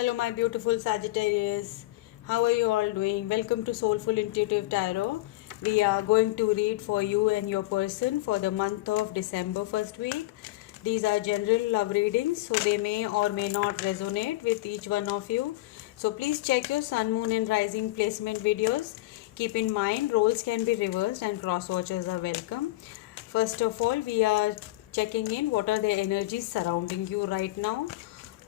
Hello, my beautiful Sagittarius. How are you all doing? Welcome to Soulful Intuitive Tarot. We are going to read for you and your person for the month of December first week. These are general love readings, so they may or may not resonate with each one of you. So please check your sun, moon, and rising placement videos. Keep in mind, roles can be reversed and cross watchers are welcome. First of all, we are checking in what are the energies surrounding you right now,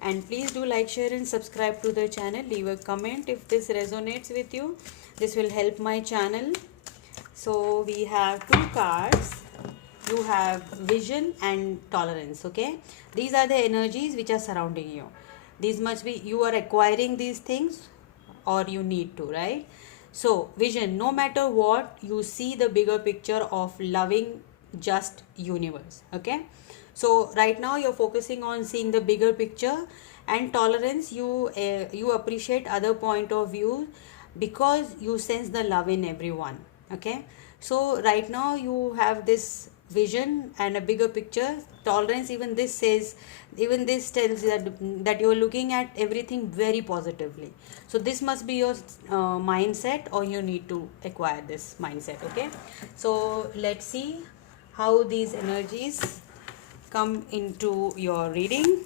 and please do like, share and subscribe to the channel. Leave a comment if this resonates with you. This will help my channel. So we have two cards. You have vision and tolerance. Okay, these are the energies which are surrounding you. These must be, you are acquiring these things or you need to, right? So vision, no matter what, you see the bigger picture of loving just universe. Okay, so right now you're focusing on seeing the bigger picture. And tolerance, you appreciate other point of view because you sense the love in everyone. Okay, so right now you have this vision and a bigger picture. Tolerance, even this says, even this tells that you're looking at everything very positively. So this must be your mindset, or you need to acquire this mindset. Okay, so let's see how these energies come into your reading.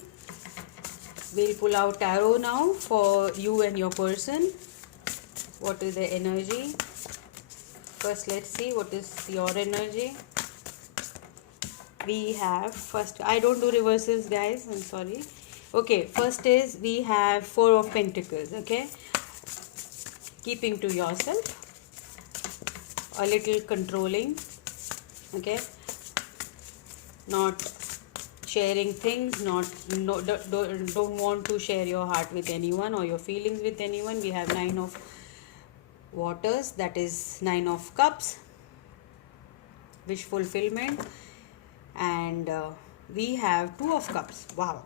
We'll pull out tarot now for you and your person. What is the energy? First, let's see what is your energy. We have first, I don't do reversals, guys, I'm sorry. Okay, first is we have Four of Pentacles. Okay, keeping to yourself, a little controlling. Okay, not sharing things, not no, don't want to share your heart with anyone or your feelings with anyone. We have Nine of Waters, that is Nine of Cups, wish fulfillment. And we have Two of Cups. Wow,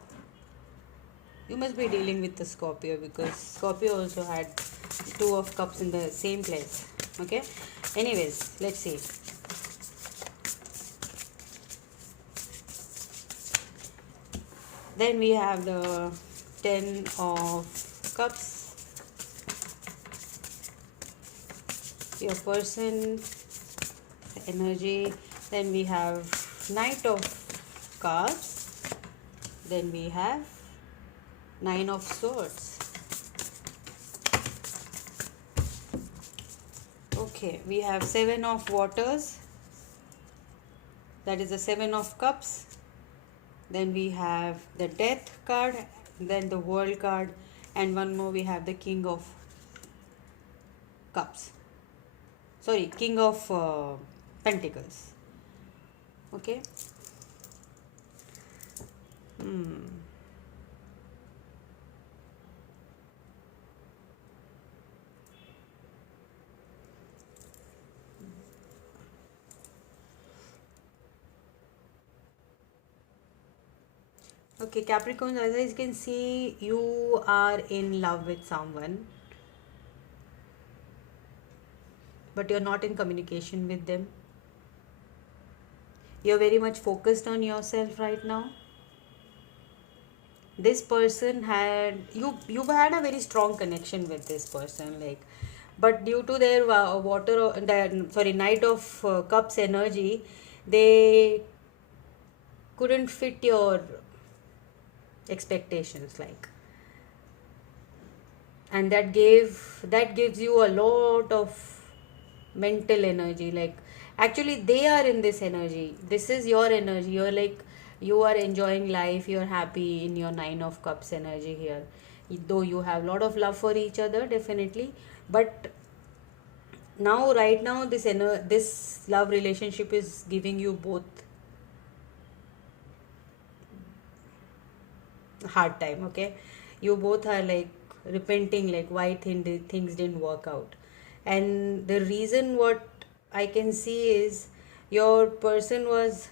you must be dealing with the Scorpio, because Scorpio also had Two of Cups in the same place. Okay, anyways, let's see. Then we have the Ten of Cups, your person energy. Then we have Knight of Cups. Then we have Nine of Swords. Okay, we have Seven of Waters, that is the Seven of Cups. Then we have the Death card, then the World card, and one more we have the King of Cups. Sorry, King of Pentacles. Okay. Okay, Capricorn, as I can see, you are in love with someone, but you're not in communication with them. You're very much focused on yourself right now. This person had, you've had a very strong connection with this person, like, but due to their Knight of Cups energy, they couldn't fit your expectations, like, and that gives you a lot of mental energy. Like, actually they are in this energy, this is your energy, you're like, you are enjoying life, you're happy in your Nine of Cups energy here, though you have a lot of love for each other, definitely. But now, right now, this love relationship is giving you both hard time. Okay, you both are like repenting, like why things didn't work out. And the reason, what I can see, is your person was,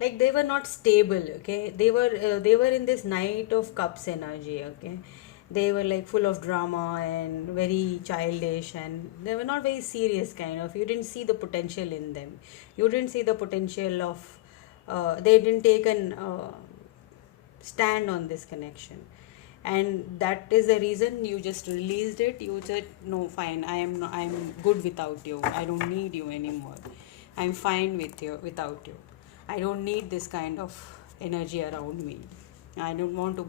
like, they were not stable. Okay, they were in this Knight of Cups energy. Okay, they were like full of drama and very childish, and they were not very serious kind of. You didn't see the potential in them, you didn't see the potential of they didn't take an stand on this connection, and that is the reason you just released it. You said, no, fine, I'm good without you, I don't need you anymore, I'm fine with you without you, I don't need this kind of energy around me, I don't want to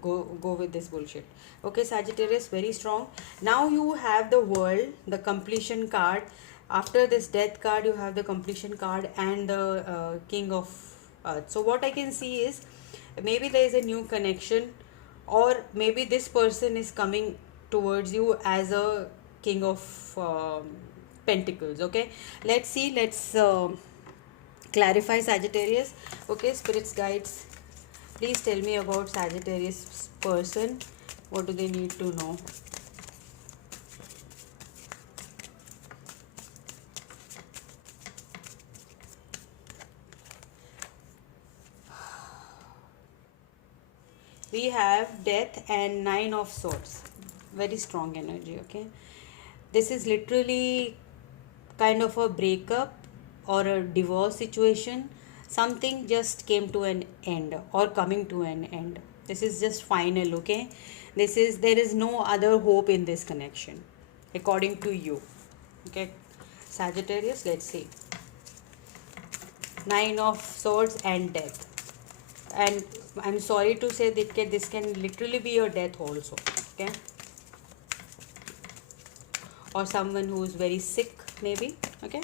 go with this bullshit. Okay, Sagittarius, very strong. Now you have the world, the completion card. After this death card, you have the completion card and the king of earth. So what I can see is, maybe there is a new connection, or maybe this person is coming towards you as a king of pentacles. Okay, let's see, let's clarify, Sagittarius. Okay, spirits, guides, please tell me about Sagittarius person. What do they need to know? We have death and nine of swords. Very strong energy. Okay, this is literally kind of a breakup or a divorce situation. Something just came to an end or coming to an end. This is just final. Okay, this is, there is no other hope in this connection according to you. Okay, Sagittarius, let's see. Nine of swords and death, and I'm sorry to say that this can literally be your death also. Okay, or someone who is very sick maybe. Okay,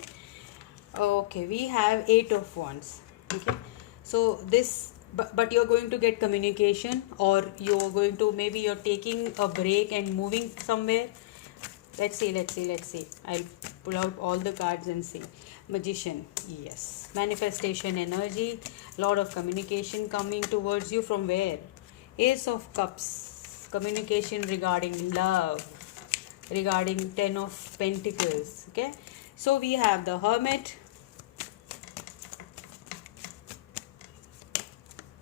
okay, we have eight of wands. Okay, so this, but you're going to get communication, or you're going to, maybe you're taking a break and moving somewhere. Let's see, let's see, let's see. I'll pull out all the cards and see. Magician, yes. Manifestation energy, lot of communication coming towards you from where? Ace of Cups, communication regarding love, regarding Ten of Pentacles. Okay, so we have the Hermit,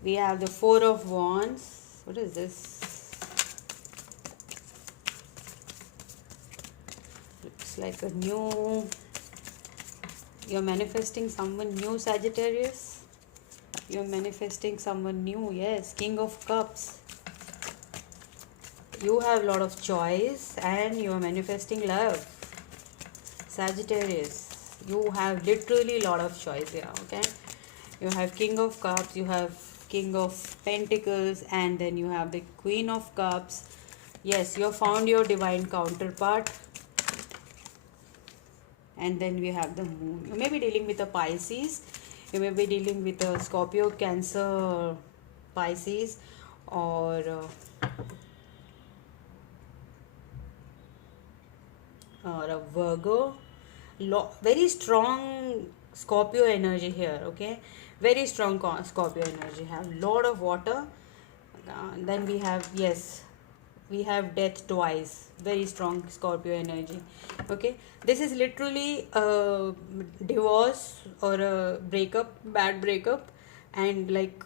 we have the Four of Wands. What is this? Looks like a new, you're manifesting someone new, Sagittarius. You're manifesting someone new. Yes, King of Cups. You have a lot of choice and you are manifesting love, Sagittarius. You have literally a lot of choice here. Okay, you have King of Cups, you have King of Pentacles, and then you have the Queen of Cups. Yes, you have found your divine counterpart. And then we have the Moon. You may be dealing with a Pisces, you may be dealing with a Scorpio, Cancer, Pisces, or a Virgo. Very strong Scorpio energy here. Okay, very strong Scorpio energy. Have lot of water. Then we have, yes, we have death twice. Very strong Scorpio energy. Okay, this is literally a divorce or a breakup, bad breakup, and like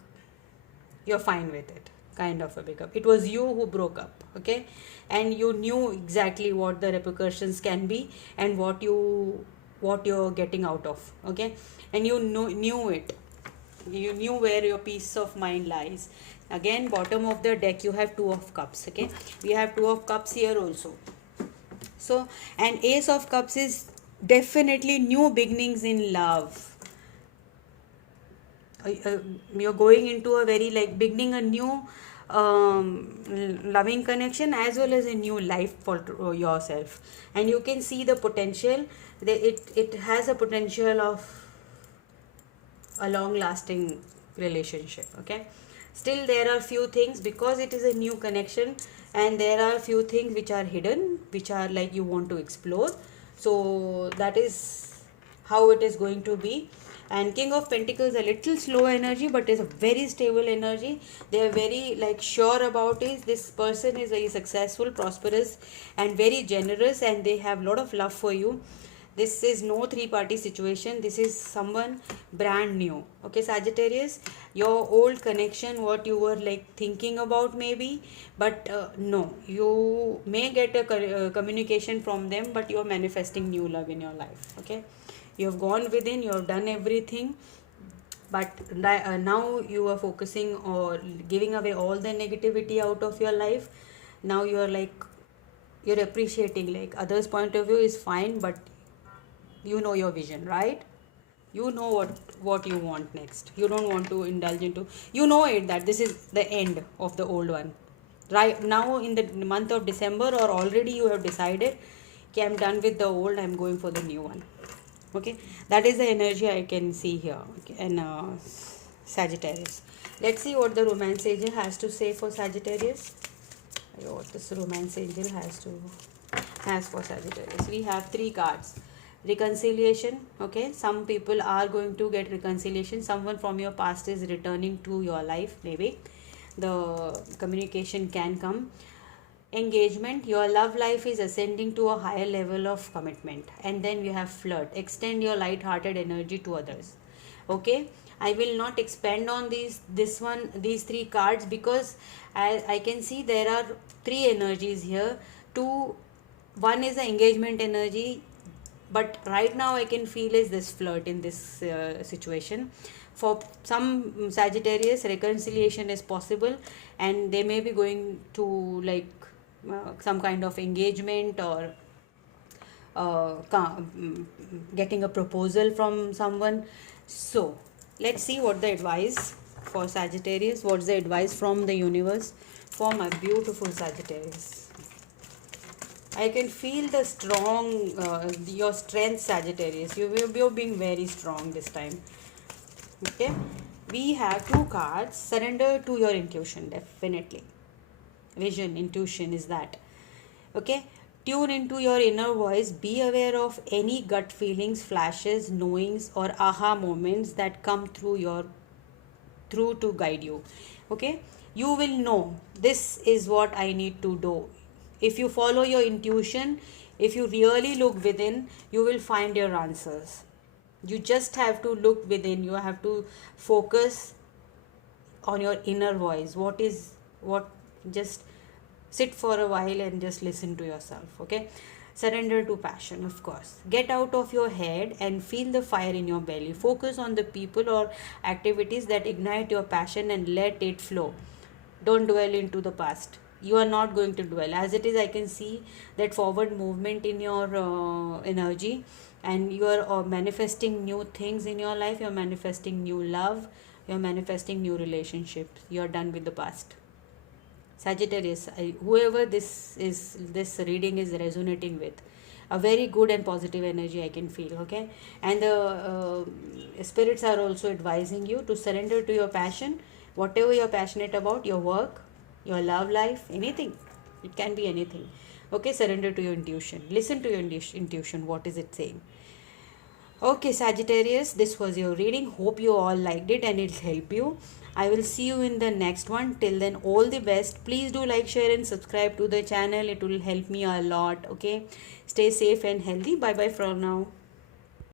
you're fine with it, kind of a breakup. It was you who broke up. Okay, and you knew exactly what the repercussions can be and what you're getting out of. Okay, and you knew it, you knew where your peace of mind lies. Again, bottom of the deck you have Two of Cups. Okay, we have Two of Cups here also. So, and Ace of Cups is definitely new beginnings in love. You're going into a very, like, beginning a new loving connection as well as a new life for yourself, and you can see the potential. It has a potential of a long lasting relationship. Okay, still there are few things, because it is a new connection, and there are few things which are hidden, which are like you want to explore. So that is how it is going to be. And King of Pentacles, a little slow energy, but is a very stable energy. They are very, like, sure about it. This person is very successful, prosperous, and very generous, and they have a lot of love for you. This is no three-party situation. This is someone brand new. Okay, Sagittarius, your old connection, what you were like thinking about maybe, but no, you may get a communication from them, but you are manifesting new love in your life. Okay, you have gone within, you have done everything, but now you are focusing or giving away all the negativity out of your life. Now you are like, you're appreciating, like others point of view is fine, but you know your vision, right? You know what you want next. You don't want to indulge into, you know it, that this is the end of the old one. Right now in the month of December, or already you have decided, okay, I'm done with the old, I'm going for the new one. Okay, that is the energy I can see here. Okay, and Sagittarius, let's see what the romance angel has to say for Sagittarius. What this romance angel has for Sagittarius. We have three cards. Reconciliation. Okay, some people are going to get reconciliation. Someone from your past is returning to your life, maybe the communication can come. Engagement, your love life is ascending to a higher level of commitment. And then we have flirt, extend your light-hearted energy to others. Okay, I will not expand on these three cards, because I can see there are three energies here. One is the engagement energy, but right now I can feel is this flirt in this situation. For some Sagittarius, reconciliation is possible, and they may be going to like some kind of engagement, or getting a proposal from someone. So let's see what the advice for Sagittarius, what's the advice from the universe for my beautiful Sagittarius. I can feel the strong, your strength, Sagittarius. You're being very strong this time. Okay, we have two cards. Surrender to your intuition, definitely. Vision, intuition is that. Okay, tune into your inner voice. Be aware of any gut feelings, flashes, knowings, or aha moments that come through to guide you. Okay, you will know this is what I need to do. If you follow your intuition, if you really look within, you will find your answers. You just have to look within. You have to focus on your inner voice. Just sit for a while and just listen to yourself. Okay, surrender to passion, of course. Get out of your head and feel the fire in your belly. Focus on the people or activities that ignite your passion and let it flow. Don't dwell into the past. You are not going to dwell. As it is, I can see that forward movement in your energy, and you are manifesting new things in your life. You're manifesting new love. You're manifesting new relationships. You're done with the past. Sagittarius, whoever this reading is resonating with, a very good and positive energy I can feel. Okay, and the spirits are also advising you to surrender to your passion, whatever you're passionate about, your work, your love life, anything. It can be anything. Okay, surrender to your intuition. Listen to your intuition. What is it saying? Okay, Sagittarius, this was your reading. Hope you all liked it and it'll help you. I will see you in the next one. Till then, all the best. Please do like, share and subscribe to the channel. It will help me a lot. Okay, stay safe and healthy. Bye bye for now.